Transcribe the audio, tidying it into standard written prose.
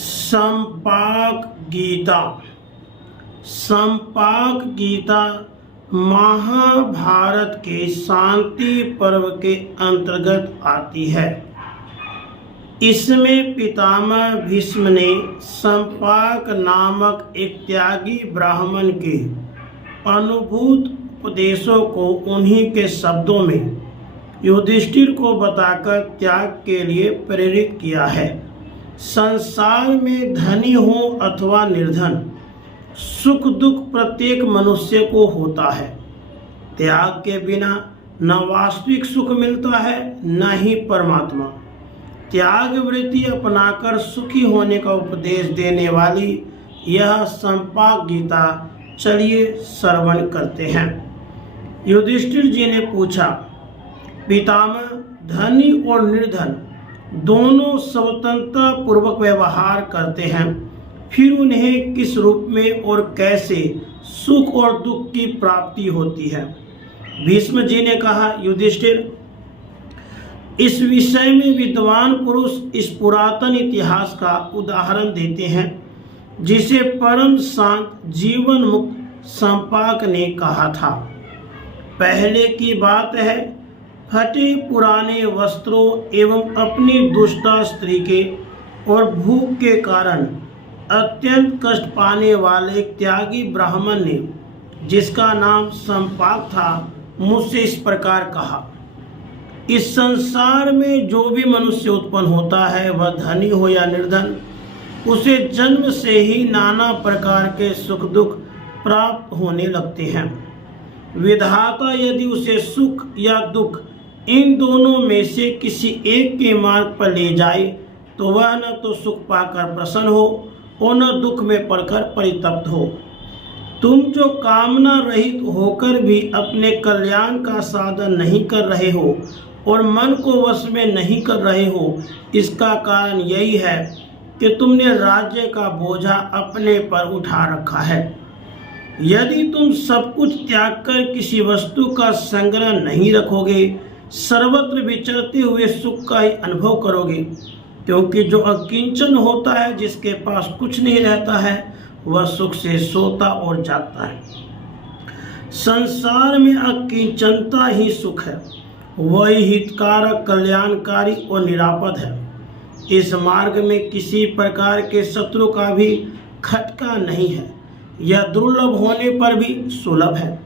संपाक गीता। संपाक गीता महाभारत के शांति पर्व के अंतर्गत आती है। इसमें पितामह भीष्म ने संपाक नामक एक त्यागी ब्राह्मण के अनुभूत उपदेशों को उन्हीं के शब्दों में युधिष्ठिर को बताकर त्याग के लिए प्रेरित किया है। संसार में धनी हो अथवा निर्धन, सुख दुख प्रत्येक मनुष्य को होता है। त्याग के बिना न वास्तविक सुख मिलता है न ही परमात्मा। त्याग वृत्ति अपनाकर सुखी होने का उपदेश देने वाली यह संपाक गीता चलिए श्रवण करते हैं। युधिष्ठिर जी ने पूछा, पितामह, धनी और निर्धन दोनों स्वतंत्रता पूर्वक व्यवहार करते हैं, फिर उन्हें किस रूप में और कैसे सुख और दुख की प्राप्ति होती है? भीष्म जी ने कहा, युधिष्ठिर, इस विषय में विद्वान पुरुष इस पुरातन इतिहास का उदाहरण देते हैं, जिसे परम शांत जीवन मुक्त संपाक ने कहा था। पहले की बात है, फटे पुराने वस्त्रों एवं अपनी दुष्टा स्त्री के और भूख के कारण अत्यंत कष्ट पाने वाले एक त्यागी ब्राह्मण ने, जिसका नाम संपाक था, मुझसे इस प्रकार कहा, इस संसार में जो भी मनुष्य उत्पन्न होता है, वह धनी हो या निर्धन, उसे जन्म से ही नाना प्रकार के सुख दुख प्राप्त होने लगते हैं। विधाता यदि उसे सुख या दुख इन दोनों में से किसी एक के मार्ग पर ले जाए, तो वह न तो सुख पाकर प्रसन्न हो और न दुख में पड़कर परितप्त हो। तुम जो कामना रहित होकर भी अपने कल्याण का साधन नहीं कर रहे हो और मन को वश में नहीं कर रहे हो, इसका कारण यही है कि तुमने राज्य का बोझा अपने पर उठा रखा है। यदि तुम सब कुछ त्याग कर किसी वस्तु का संग्रह नहीं रखोगे, सर्वत्र विचरते हुए सुख का ही अनुभव करोगे, क्योंकि जो अकिंचन होता है, जिसके पास कुछ नहीं रहता है, वह सुख से सोता और जागता है। संसार में अकिंचनता ही सुख है, वही हितकारक, कल्याणकारी और निरापद है। इस मार्ग में किसी प्रकार के शत्रु का भी खटका नहीं है। यह दुर्लभ होने पर भी सुलभ है।